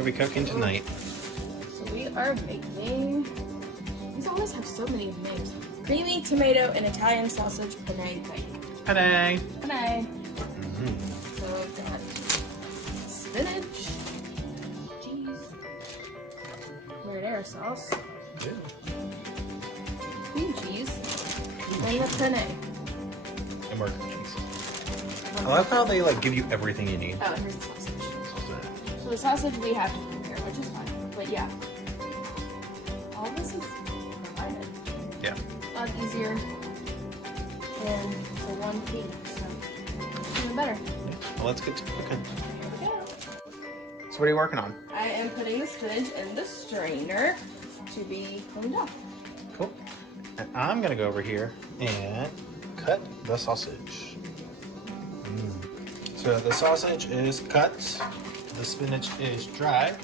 are we cooking tonight? So we are making, these always have so many names. Creamy tomato and Italian sausage penne cake. Penne. Penne. So we've got spinach, cheese, marinara sauce, cream cheese, and the penne. And more cream cheese. I love how they like give you everything you need. Oh, and here's the sausage. So the sausage we have to prepare, which is fine. But yeah, all this is provided. Yeah. A lot easier and for one piece, so even better. Well, let's get to cooking. Here we go. So what are you working on? I am putting the spinach in the strainer to be cleaned off. Cool. And I'm gonna go over here and cut the sausage. So the sausage is cut, the spinach is dry,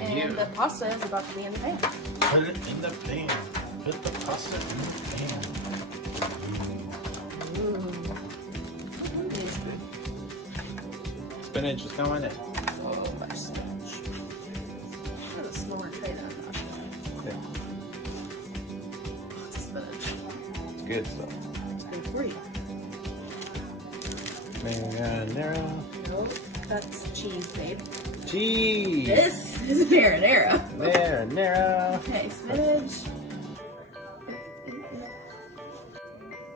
And the pasta is about to be in the pan. put it in the pan. Put the pasta in the pan. Spinach is going in. So much spinach. There's a smaller tray than I'm not sure. Yeah, Lots of spinach. it's good stuff. It's been free. Marinara. Nope, that's cheese, babe. Cheese. This is marinara. Marinara. Okay, spinach.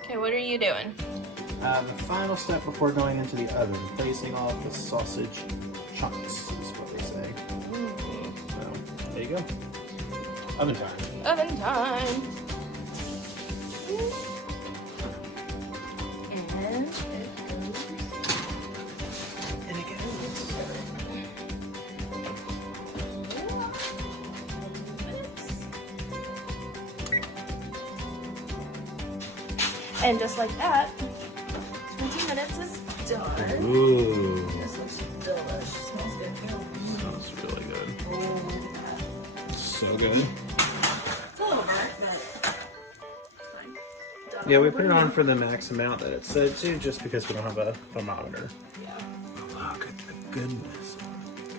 Okay, what are you doing? The final step before going into the oven, placing all of the sausage chunks is what they say. So, there you go. Oven time. Oven time. And it goes. And it goes. And just like that, 20 minutes is done. Ooh. This looks delish. Smells good too. Smells really good. Oh, So good. it's a little burnt, but it's fine. Yeah, we put it on for the max amount that it said to, just because we don't have a thermometer. Yeah, Look at the goodness.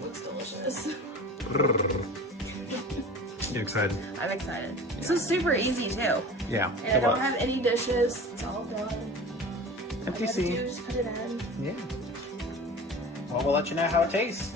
looks delicious. You excited? I'm excited. This is super easy too. Yeah. And I don't have any dishes. It's all done. Empty All I gotta do seat. is put it in. Yeah. Well, we'll let you know how it tastes.